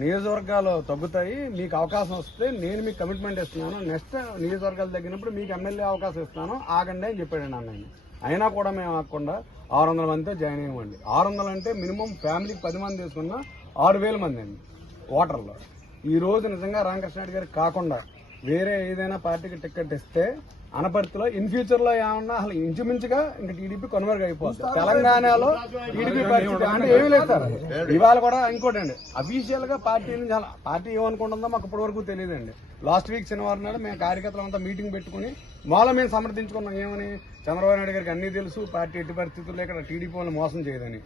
నియోజకవర్గాలు తగ్గుతాయి, మీకు అవకాశం వస్తే నేను మీకు కమిట్మెంట్ ఇస్తున్నాను, నెక్స్ట్ నియోజకవర్గాలు తగ్గినప్పుడు మీకు ఎమ్మెల్యే అవకాశం ఇస్తున్నాను, ఆగండి అని చెప్పాడండి అన్నయ్య. అయినా కూడా మేము ఆగకుండా 600 మందితో జాయిన్ అయ్యండి. 600 అంటే మినిమం ఫ్యామిలీకి 10 మంది తీసుకున్నా 6000 మంది అండి ఓటర్లు. ఈ రోజు నిజంగా రామకృష్ణారెడ్డి గారికి కాకుండా వేరే ఏదైనా పార్టీకి టికెట్ ఇస్తే అనపర్తిలో ఇన్ ఫ్యూచర్ లో ఏమన్నా అసలు ఇంచుమించుగా ఇంకా టీడీపీ కన్వర్ట్ అయిపోతుంది. తెలంగాణలో టీడీపీ పరిస్థితి అంటే ఏమీ లేదు సార్. ఇవాళ కూడా ఇంకోటి అండి, అఫీషియల్ గా పార్టీ ఏమనుకుంటుందో మాకు ఇప్పటి వరకు తెలియదండి. లాస్ట్ వీక్ శనివారం నాడు మేము కార్యకర్తలంతా మీటింగ్ పెట్టుకుని మాలో మేము సమర్థించుకున్నాం. ఏమని? చంద్రబాబు నాయుడు గారికి అన్ని తెలుసు, పార్టీ ఎట్టి పరిస్థితుల్లో ఇక్కడ టీడీపీ వాళ్ళని మోసం చేయదని.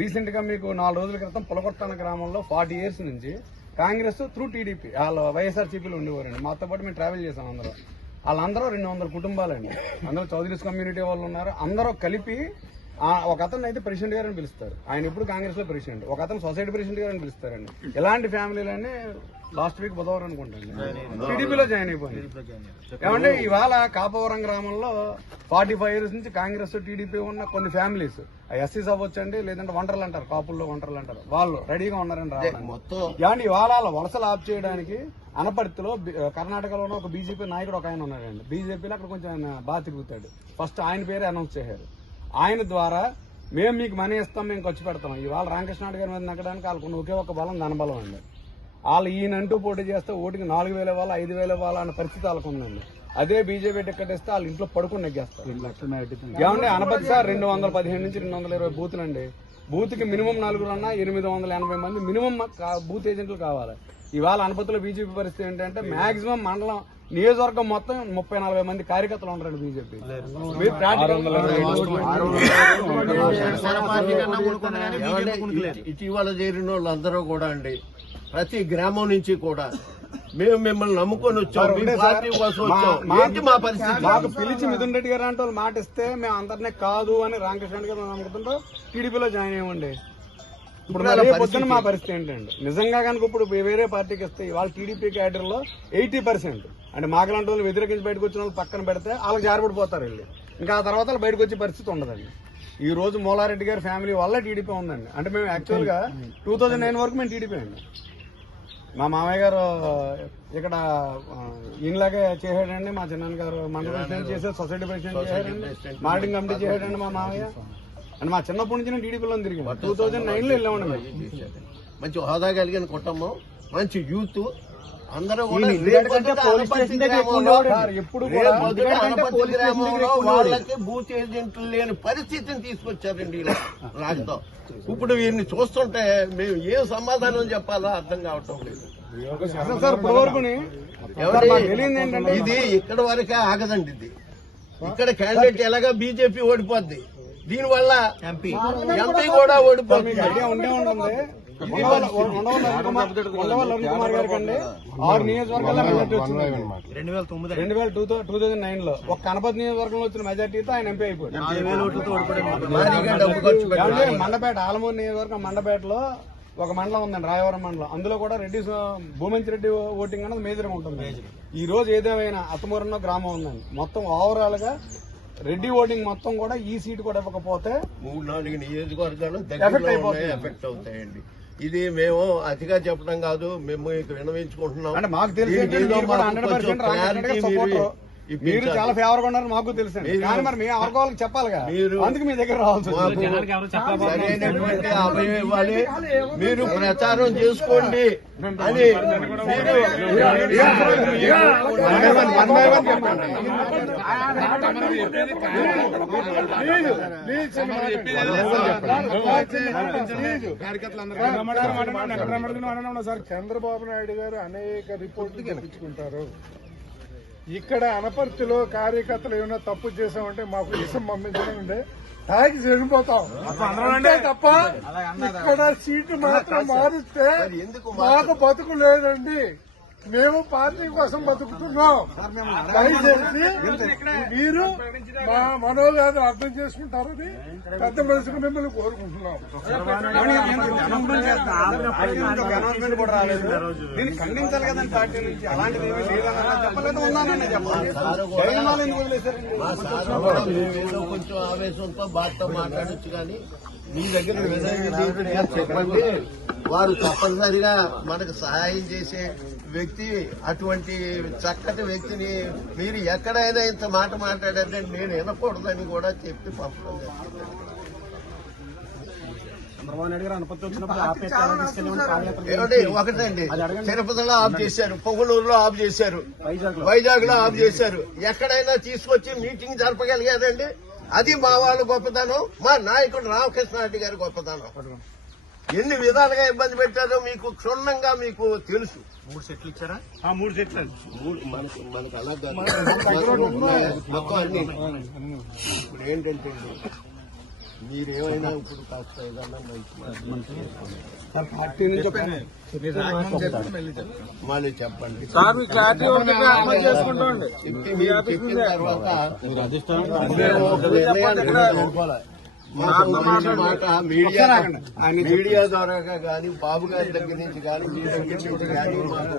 రీసెంట్ గా మీకు 4 రోజుల క్రితం పులకొట్టాన గ్రామంలో 40 years నుంచి కాంగ్రెస్ త్రూ టీడీపీ వాళ్ళు వైఎస్ఆర్సీపీలో ఉండేవారండి. మాతో పాటు మేము ట్రావెల్ చేసాం. వాళ్ళందరూ 200 కుటుంబాలండి. అందులో చౌదరీస్ కమ్యూనిటీ వాళ్ళు ఉన్నారు. అందరూ కలిపి ఒక అతను అయితే ప్రెసిడెంట్ గారని పిలుస్తారు, ఆయన ఇప్పుడు కాంగ్రెస్ లో ప్రెసిడెంట్. ఒక అతను సొసైటీ ప్రెసిడెంట్ గారని పిలుస్తారండి. ఇలాంటి ఫ్యామిలీలన్నీ లాస్ట్ వీక్ బుధవారం అనుకుంటాండి టీడీపీలో జాయిన్ అయిపోయింది. ఏమంటే ఇవాళ కాపవరం గ్రామంలో 45 years నుంచి కాంగ్రెస్ టీడీపీ ఉన్న కొన్ని ఫ్యామిలీస్ ఎస్సీస్ అవ్వచ్చండి, లేదంటే వంటర్లు అంటారు, కాపుల్లో వంటర్లు అంటారు, వాళ్ళు రెడీగా ఉన్నారని రావడానికి. ఏమంటే ఇవాళ వలసలు ఆఫ్ చేయడానికి అనపర్తిలో కర్ణాటకలోనే ఒక బీజేపీ నాయకుడు ఒక ఆయన ఉన్నాడండి. బీజేపీలో అక్కడ కొంచెం ఆయన బాగా తిరుగుతాడు. ఫస్ట్ ఆయన పేరే అనౌన్స్ చేశారు. ఆయన ద్వారా మేము మీకు మనీ ఇస్తాం, మేము ఖర్చు పెడతాం. ఇవాళ రామకృష్ణారెడ్డి గారి మీద నగ్గడానికి వాళ్ళకున్న ఒకే ఒక బలం ధనబలం అండి. వాళ్ళు ఈయనంటూ పోటీ చేస్తే ఓటుకి 4000 ఇవ్వాలా 5000 ఇవ్వాలా అన్న పరిస్థితి వాళ్ళకు ఉందండి. అదే బీజేపీ టికెట్ ఇస్తే వాళ్ళ ఇంట్లో పడుకుని నెగ్గేస్తారు. ఏమంటే అనపర్తి సార్ 215 నుంచి 220 బూతులు అండి. బూత్ కి మినిమం 4 అన్నా 880 మంది మినిమం బూత్ ఏజెంట్లు కావాలి. ఇవాళ అనపర్తిలో బీజేపీ పరిస్థితి ఏంటంటే మాక్సిమం మండలం నియోజకవర్గం మొత్తం 30-40 మంది కార్యకర్తలు ఉంటారండి బీజేపీ. ఇటీవల చేరిన వాళ్ళందరూ కూడా అండి, ప్రతి గ్రామం నుంచి కూడా మేము మిమ్మల్ని నమ్ముకొని వచ్చాం, మా పరిస్థితి. మాకు పిలిచి మిథున్ రెడ్డి గారు అంటే వాళ్ళు మాట ఇస్తే మేము అందరినీ కాదు అని రామకృష్ణ గారు నమ్ముకుంటూ టీడీపీలో జాయిన్ అయ్యండి. ఇప్పుడు పొద్దున్న మా పరిస్థితి ఏంటండి? నిజంగా కనుక ఇప్పుడు వేరే పార్టీకి ఇస్తే వాళ్ళ టీడీపీ క్యాడర్ లో 80% అంటే మాకలాంటి వాళ్ళు వ్యతిరేకించి బయటకు వచ్చిన వాళ్ళు పక్కన పెడితే వాళ్ళకి జారబడిపోతారు వెళ్ళి. ఇంకా ఆ తర్వాత బయటకు వచ్చే పరిస్థితి ఉండదండి. ఈ రోజు మూలారెడ్డి గారి ఫ్యామిలీ వల్ల టీడీపీ ఉందండి. అంటే మేము యాక్చువల్ గా 2009 వరకు మేము టీడీపీ అండి. మా మామయ్య గారు ఇక్కడ ఈయనలాగే చేశాడండి. మా చిన్న గారు మండల ప్రెసిడెంట్ చేశారు, సొసైటీ ప్రెసిడెంట్ చేశాడండి, మార్కెటింగ్ కమిటీ చేశాడండి మా మామయ్య. అంటే మా చిన్నప్పటి నుంచి నేను టీడీపీలో తిరిగి 2009లో వెళ్ళామండి. మంచి హోదా కలిగిన కుటుంబం, మంచి యూత్, అందరూ వాళ్ళకి బూత్ ఏజెంట్లు లేని పరిస్థితిని తీసుకొచ్చారండి రాజుతో. ఇప్పుడు వీరిని చూస్తుంటే మేము ఏం సమాధానం చెప్పాలో అర్థం కావటం లేదు. ఇది ఇక్కడ వరకే ఆగదండి. ఇది ఇక్కడ క్యాండిడేట్ ఎలాగా బీజేపీ ఓడిపోద్ది, దీనివల్ల ఎంపీ కూడా ఓడిపోతుంది. కుమార్ గారికి అండి 6 నియోజకవర్గాల్లో మెజార్టీ వచ్చింది. 2009 లో ఒక కనపతి నియోజకవర్గంలో వచ్చిన మెజార్టీతో ఆయన ఎంపీ అయిపోయాడు. మండపేట ఆలమూరు నియోజకవర్గం మండపేటలో ఒక మండలం ఉందండి, రాయవరం మండలం. అందులో కూడా రెడ్డి భూమంచి రెడ్డి ఓటింగ్ అన్నది మేజర్గా ఉంటుంది. ఈ రోజు ఏదేమైనా అత్తమూరులో గ్రామం ఉందండి. మొత్తం ఓవరాల్ గా రెడ్డి ఓటింగ్ మొత్తం కూడా ఈ సీటు కూడా ఇవ్వకపోతే 3-4 నియోజకవర్గాలు ఎఫెక్ట్ అవుతాయండి. ఇది మేము అతిగా చెప్పడం కాదు, మేము విన్నవించుకుంటున్నాం. అంటే మాకు తెలిసి మీరు చాలా ఫేవర్ గా ఉన్నారు మాకు తెలుసు, కానీ మరి మేము ఎవరికోవాళ్ళకి చెప్పాలిగా, అందుకు మీ దగ్గర రావాల్సి. సరైనటువంటి అభయం ఇవ్వాలి, మీరు ప్రచారం చేసుకోండి అని సార్, చంద్రబాబు నాయుడు గారు అనేక రిపోర్ట్లు గెలిపించుకుంటారు. ఇక్కడ అనపర్తిలో కార్యకర్తలు ఏమైనా తప్పు చేశామంటే మాకు ఇష్టం పంపించడం తాగి చనిపోతాం అంతే తప్ప ఇక్కడ సీటు మాత్రం మారిస్తే మాకు బతుకు లేదండి. మేము పార్టీ కోసం బతుకుతున్నాం. దయచేసి మీరు మా మనోవేదన అర్థం చేసుకుంటారని పెద్ద మనసుకు మిమ్మల్ని కోరుకుంటున్నాం. అనౌన్స్మెంట్ కూడా రాలేదు, దీన్ని ఖండించాలి కదండి పార్టీ నుంచి. అలాంటిది ఏమీ లేదన్నా చెప్పలేదు, ఉన్నానని చెప్పాలి. కొంచెం ఆవేశంతో బాధతో మాట్లాడొచ్చు, కానీ మీ దగ్గర చెప్పండి. వారు తప్పనిసరిగా మనకు సహాయం చేసే వ్యక్తి. అటువంటి చక్కటి వ్యక్తిని మీరు ఎక్కడైనా ఇంత మాట మాట్లాడారంటే నేను వినకూడదని కూడా చెప్పి పంపడం జరిగింది. చంద్రబాబు నాయుడు గారు అనుపత్తి వచ్చినప్పుడు ఏమండి ఒకటండి, తిరుపతిలో ఆఫ్ చేశారు, పొంగనూరులో ఆఫ్ చేశారు, వైజాగ్ లో ఆఫ్ చేశారు. ఎక్కడైనా తీసుకొచ్చి మీటింగ్ జరపగలిగారండి. అది మా వాళ్ళ గొప్పతనం, మా నాయకుడు రామకృష్ణారెడ్డి గారి గొప్పతనం. ఎన్ని విధాలుగా ఇబ్బంది పెట్టారో మీకు క్షుణ్ణంగా మీకు తెలుసు. 3 సెట్లు ఇచ్చారా? 3 సెట్లు మనకు అలా మొత్తం అన్ని. ఇప్పుడు ఏంటంటే మీరేమైనా ఇప్పుడు కాస్త ఏదన్నా పార్టీ నుంచి మళ్ళీ చెప్పండి. చెప్పి మీరు చెప్పిన తర్వాత మేము ఒక నిర్ణయానికి మాట మీడియా ద్వారా కానీ బాబు గారి దగ్గర నుంచి కానీ మీ దగ్గర నుంచి కానీ